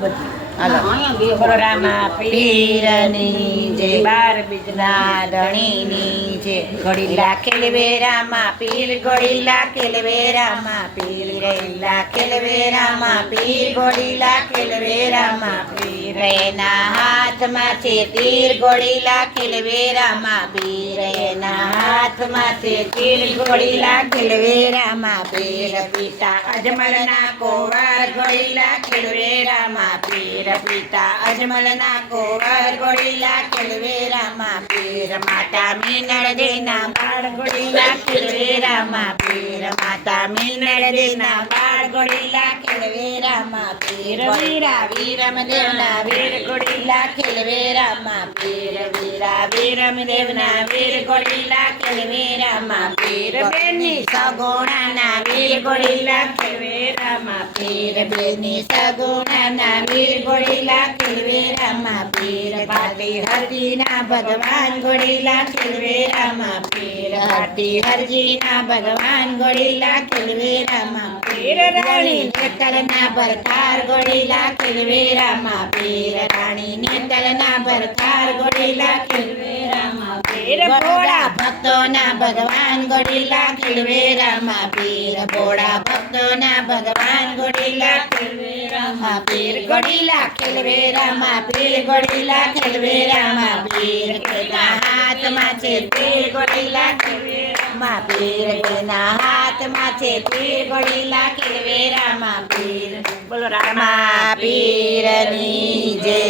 બધી. હાલો. રામા પીરની જય બાર બીજના ધણીની છે ઘડી લાખેલ વેરામાં પીર ઘડી લાખેલ વેરામાં પીર રે લાખેલ વેરામાં પીર ઘડી લાખેલ વેરામાં પીર એના હાથમાં છે તીર ગોળી લાખેલ વેરામાં પીર. એના હાથમાં છે તીર ગોળી લાખેલ વેરામાં પીર. પિતા અજમલના કોવર ગોળી લાખેલ વેરામાં પીર. પિતા અજમલના કોવર ગોળી લાખેલ વેરામાં પીર. માતા મીનળ દેના બાળ ગોળી લાખેલ વેરામાં પીર. માતા મીનળ દેના બાળ ગોળી લાખેલ વેરામાં પીર. વીરા વીરમ દેવના વીર ગોળી લાખેલ વેરામાં પીર વીરા વીરમ દેવના વીર ગોળી લાખેલ વેરામાં પીર બેની સગુણાના વીર ગોળી લાખેલ વેરામાં પીર બેની સગુણાના વીર ગોળી લાખેલ વેરામાં પીર પાટી હરજીના ભગવાન ગોળી લાખેલ વેરામાં પીર પાટી હરજીના ભગવાન ગોળી લાખેલ વેરામાં પીર રાણી નેતરના ભરતાર ગોળી લાખેલ પીર રાણી નેતરના ભરતાર ગોળી લાખેલ પીર ભોળા ભક્તોના ભગવાન ગોળી લાખેલ પીર ભોળા ભક્તોના ભગવાન ગોળી લાખેલ વેરામાં પીર ગોળી લાખેલ વેરામાં પીર ગોળી લાખેલ વેરામાં પીર હાથમાં છે પીર ગોળી લાખેલ વેરામાં પીર તેના હાથમાં છે પીર ગોળી લાખેલ વેરામાં પીર. બોલો રામા પીરની જય